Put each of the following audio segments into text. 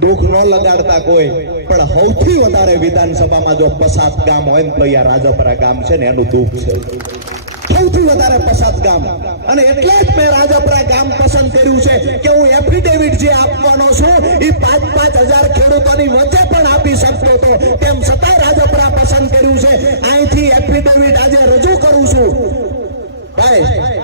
દુઃખ ન લગાડતા કોઈ. પણ સૌથી વધારે વિધાનસભામાં જો પસાત ગામ હોય ને તો અહીંયા રાજપરા ગામ છે ને એનું દુઃખ છે. સૌથી વધારે પસાત ગામ. અને એટલે જ મેં રાજાપરા ગામ પસંદ કર્યું છે કે હું એફિડેવિટ જે આપવાનો છું એ પાંચ પાંચ હજાર ખેડૂતોની વચ્ચે પણ આપી શકતો હતો. તેમ છતાં રાજપરા પસંદ કર્યું છે. અહીંથી એફિડેવિટ આજે રજૂ કરું છું. ભાઈ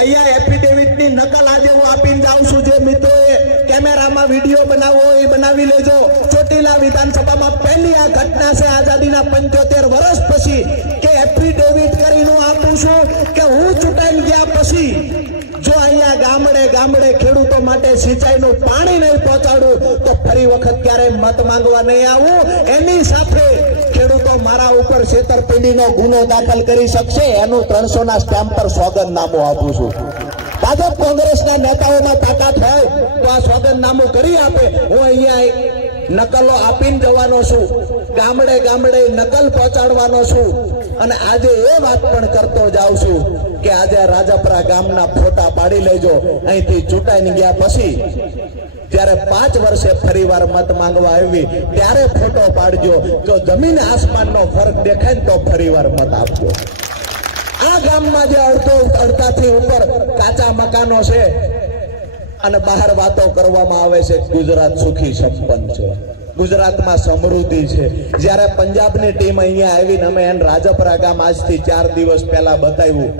અહીંયા એફિડેવિટની નકલ આજે હું આપીને જાઉં છું જે મિત્રોએ કેમેરામાં વીડિયો બનાવવો એ બનાવી લેજો. ચોટીલા વિધાનસભામાં પહેલી આ ઘટના છે આઝાદીના પંચોતેર વર્ષ પછી કે એફિડેવિટ કરીને હું આપું છું કે હું ચૂંટાઈ ગયા પછી જો અહીંયા ગામડે ગામડે ખેડૂતો માટે સિંચાઈનું પાણી નહીં પહોંચાડું, તો ફરી વખત ક્યારેય મત માંગવા નહીં આવું. એની સાથે મારા ઉપર છેતરપિંડીનો ગુનો દાખલ કરી શકશે, એનું ત્રણસો ના સ્ટેમ્પ પર સોગંદનામું આપું છું. ભાજપ કોંગ્રેસના નેતાઓના તાકાત હોય, તો આ સોગંદનામું કરી આપે. હું અહીંયા નકલો આપીને જવાનો છું. ગામડે ગામડે નકલ પહોંચાડવાનો છું. અને આજે એ વાત પણ કરતો જાઉં છું કે આજે રાજાપરા ગામના ફોટા પાડી લેજો. અહીંથી ચૂંટાઈને ગયા પછી જ્યારે પાંચ વર્ષે ફરીવાર મત માંગવા આવી, ત્યારે ફોટો પાડજો. જો જમીન આસમાનનો ફરક દેખાય તો ફરીવાર મત આપજો. આ ગામમાં જે અડધો અડધાથી ઉપર કાચા મકાનો છે અને બહાર વાતો કરવામાં આવે છે, ગુજરાત સુખી સંપન્ન છે. ગુજરાતમાં સમૃદ્ધિ છે. જ્યારે પંજાબની ટીમ અહીંયા આવીને અમે એને રાજપરા ગામ આજથી ચાર દિવસ પહેલા બતાવ્યું.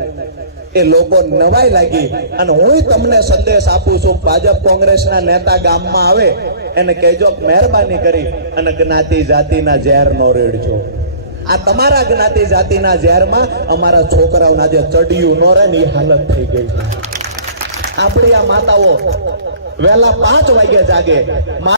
એ લોકો નવાઈ લાગી અને હું તમને સંદેશ આપું છું, ભાજપ કોંગ્રેસના નેતા ગામમાં આવે, એને કહેજો મહેરબાની કરી અને જ્ઞાતિ જાતિના ઝેર નો રેડજો આ તમારા જ્ઞાતિ જાતિના ઝેરમાં અમારા છોકરાઓના જે ચડિયું નો રહે ને એ હાલત થઈ ગઈ છે. આપણી આ માતાઓ વહેલા પાંચ વાગે જાગે.